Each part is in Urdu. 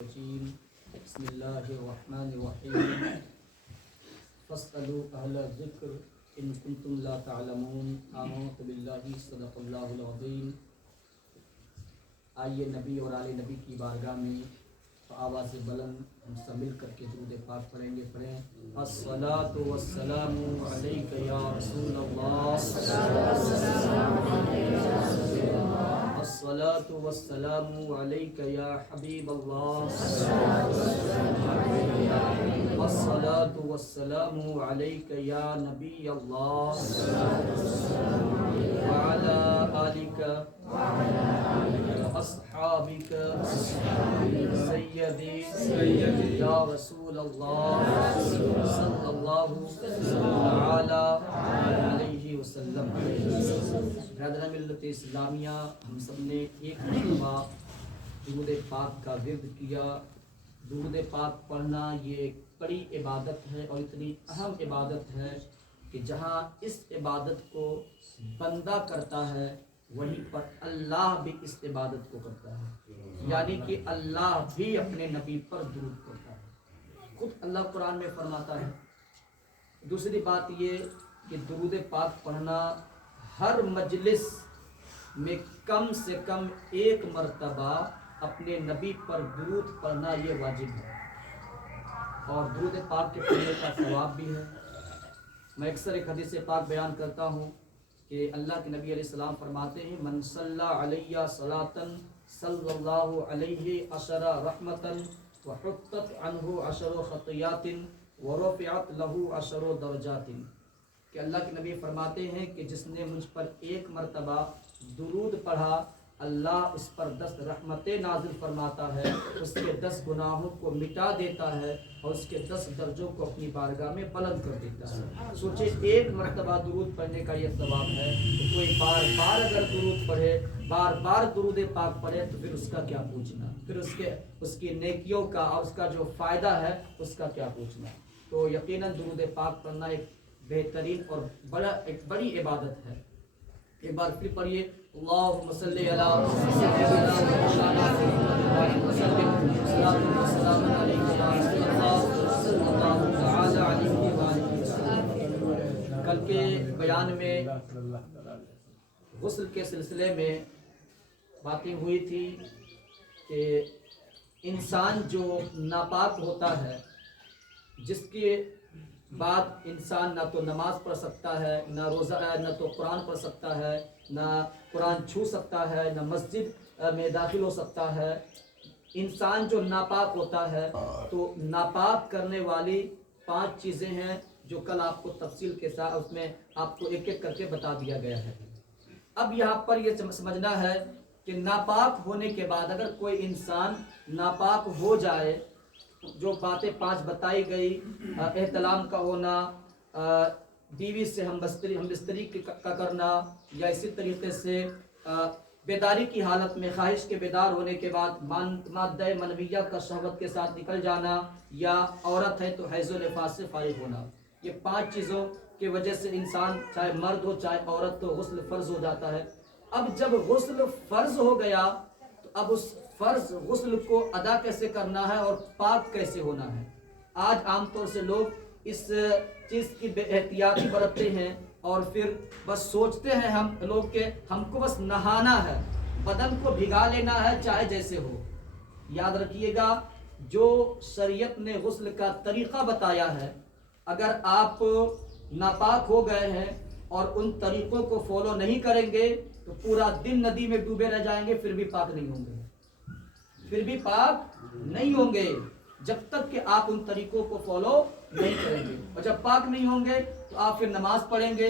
الرجيم بسم الله الرحمن الرحيم فاسألوا أهل الذكر إن كنتم لا تعلمون آمنت بالله صدق الله العظيم. آئیے نبی اور آل نبی کی بارگاہ میں آواز بلند ہم سب مل کر کے درود پاک پڑھیں گے. پڑھیں الصلاۃ والسلام علیک یا رسول اللہ، الصلاۃ والسلام علیک یا حبیب اللہ، الصلاۃ والسلام علیک یا نبی اللہ وعلی آلک اصحابک سیدی یا رسول اللہ صلی اللہ علیہ وسلم. برادران ملت اسلامیہ، ہم سب نے ایک مرتبہ درود پاک کا ورد کیا. درود پاک پڑھنا یہ ایک بڑی عبادت ہے اور اتنی اہم عبادت ہے کہ جہاں اس عبادت کو بندہ کرتا ہے وہیں پر اللہ بھی اس عبادت کو کرتا ہے، یعنی کہ اللہ بھی اپنے نبی پر درود پڑھتا ہے. خود اللہ قرآن میں فرماتا ہے. دوسری بات یہ کہ درود پاک پڑھنا ہر مجلس میں کم سے کم ایک مرتبہ اپنے نبی پر درود پڑھنا یہ واجب ہے، اور درود پاک کے پڑھنے کا ثواب بھی ہے. میں اکثر ایک حدیث پاک بیان کرتا ہوں کہ اللہ کے نبی علیہ السلام فرماتے ہیں من صلی علیہ صلاۃً صلی اللہ علیہ عشر رحمتاً وحطت عنہ عشر خطیات ورفعت لہ عشر درجات. کہ اللہ کے نبی فرماتے ہیں کہ جس نے مجھ پر ایک مرتبہ درود پڑھا اللہ اس پر 10 رحمتیں نازل فرماتا ہے، اس کے 10 گناہوں کو مٹا دیتا ہے اور اس کے 10 درجوں کو اپنی بارگاہ میں بلند کر دیتا ہے. سوچے ایک مرتبہ درود پڑھنے کا یہ ثواب ہے، تو کوئی بار بار اگر درود پڑھے، بار بار درود پاک پڑھے تو پھر اس کا کیا پوچھنا، پھر اس کی نیکیوں کا اور اس کا جو فائدہ ہے اس کا کیا پوچھنا. تو یقیناً درود پاک پڑھنا ایک بہترین اور ایک بڑی عبادت ہے. ایک بار پھر پڑھیے اللہم صلی علی سیدنا محمد صلاۃ والسلام علیک یا رسول اللہ صلی اللہ تعالی علیہ وآلہ وسلم. کل کے بیان میں غسل کے سلسلے میں باتیں ہوئی تھی کہ انسان جو ناپاک ہوتا ہے، جس کے بعد انسان نہ تو نماز پڑھ سکتا ہے، نہ روزہ، نہ تو قرآن پڑھ سکتا ہے، نہ قرآن چھو سکتا ہے، نہ مسجد میں داخل ہو سکتا ہے. انسان جو ناپاک ہوتا ہے تو ناپاک کرنے والی 5 چیزیں ہیں جو کل آپ کو تفصیل کے ساتھ اس میں آپ کو ایک ایک کر کے بتا دیا گیا ہے. اب یہاں پر یہ سمجھنا ہے کہ ناپاک ہونے کے بعد اگر کوئی انسان ناپاک ہو جائے، جو باتیں 5 بتائی گئی، احتلام کا ہونا، بیوی سے ہم بستری کا کرنا، یا اسی طریقے سے بیداری کی حالت میں خواہش کے بیدار ہونے کے بعد مادہ منویہ کا شہوت کے ساتھ نکل جانا، یا عورت ہے تو حیض و نفاس سے فارغ ہونا، یہ 5 چیزوں کی وجہ سے انسان چاہے مرد ہو چاہے عورت ہو غسل فرض ہو جاتا ہے. اب جب غسل فرض ہو گیا تو اب اس فرض غسل کو ادا کیسے کرنا ہے اور پاک کیسے ہونا ہے. آج عام طور سے لوگ اس چیز کی بے احتیاطی برتتے ہیں اور پھر بس سوچتے ہیں ہم لوگ کہ ہم کو بس نہانا ہے، بدن کو بھگا لینا ہے چاہے جیسے ہو. یاد رکھیے گا جو شریعت نے غسل کا طریقہ بتایا ہے، اگر آپ ناپاک ہو گئے ہیں اور ان طریقوں کو فالو نہیں کریں گے تو پورا دن ندی میں ڈوبے رہ جائیں گے، پھر بھی پاک نہیں ہوں گے، پھر بھی پاک نہیں ہوں گے جب تک کہ آپ ان طریقوں کو فالو نہیں کریں گے. اور جب پاک نہیں ہوں گے تو آپ پھر نماز پڑھیں گے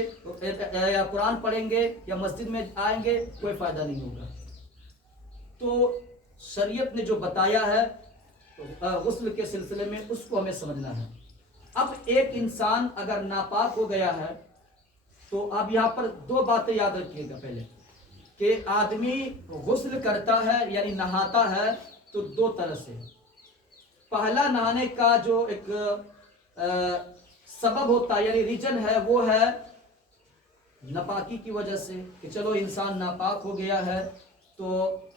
یا قرآن پڑھیں گے یا مسجد میں آئیں گے، کوئی فائدہ نہیں ہوگا. تو شریعت نے جو بتایا ہے غسل کے سلسلے میں اس کو ہمیں سمجھنا ہے. اب ایک انسان اگر ناپاک ہو گیا ہے تو اب یہاں پر 2 باتیں یاد رکھیے گا. پہلے کہ آدمی غسل کرتا ہے یعنی نہاتا ہے تو 2 طرح سے. پہلا نہانے کا جو ایک سبب ہوتا ہے یعنی ریجن ہے وہ ہے ناپاکی کی وجہ سے، کہ چلو انسان ناپاک ہو گیا ہے تو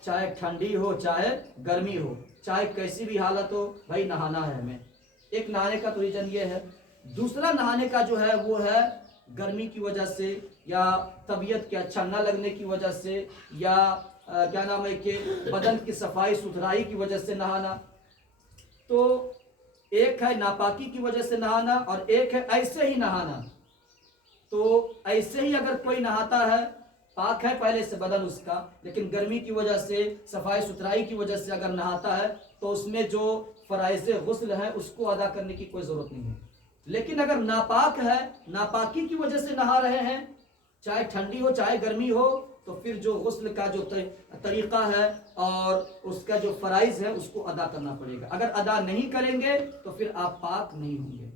چاہے ٹھنڈی ہو چاہے گرمی ہو چاہے کیسی بھی حالت ہو بھائی نہانا ہے ہمیں. ایک نہانے کا تو ریزن یہ ہے. دوسرا نہانے کا جو ہے وہ ہے گرمی کی وجہ سے یا طبیعت کے اچھا نہ لگنے کی وجہ سے یا کیا نام ہے کہ بدن کی صفائی ستھرائی کی وجہ سے نہانا. تو ایک ہے ناپاکی کی وجہ سے نہانا اور ایک ہے ایسے ہی نہانا. تو ایسے ہی اگر کوئی نہاتا ہے پاک ہے پہلے سے بدن اس کا, لیکن گرمی کی وجہ سے صفائی ستھرائی کی وجہ سے اگر نہاتا ہے تو اس میں جو فرائض غسل ہے اس کو ادا کرنے کی کوئی ضرورت نہیں ہے. لیکن اگر ناپاک ہے, ناپاکی کی وجہ سے نہا رہے ہیں, چاہے ٹھنڈی ہو چاہے گرمی ہو, تو پھر جو غسل کا جو طریقہ ہے اور اس کا جو فرائض ہے اس کو ادا کرنا پڑے گا. اگر ادا نہیں کریں گے تو پھر آپ پاک نہیں ہوں گے.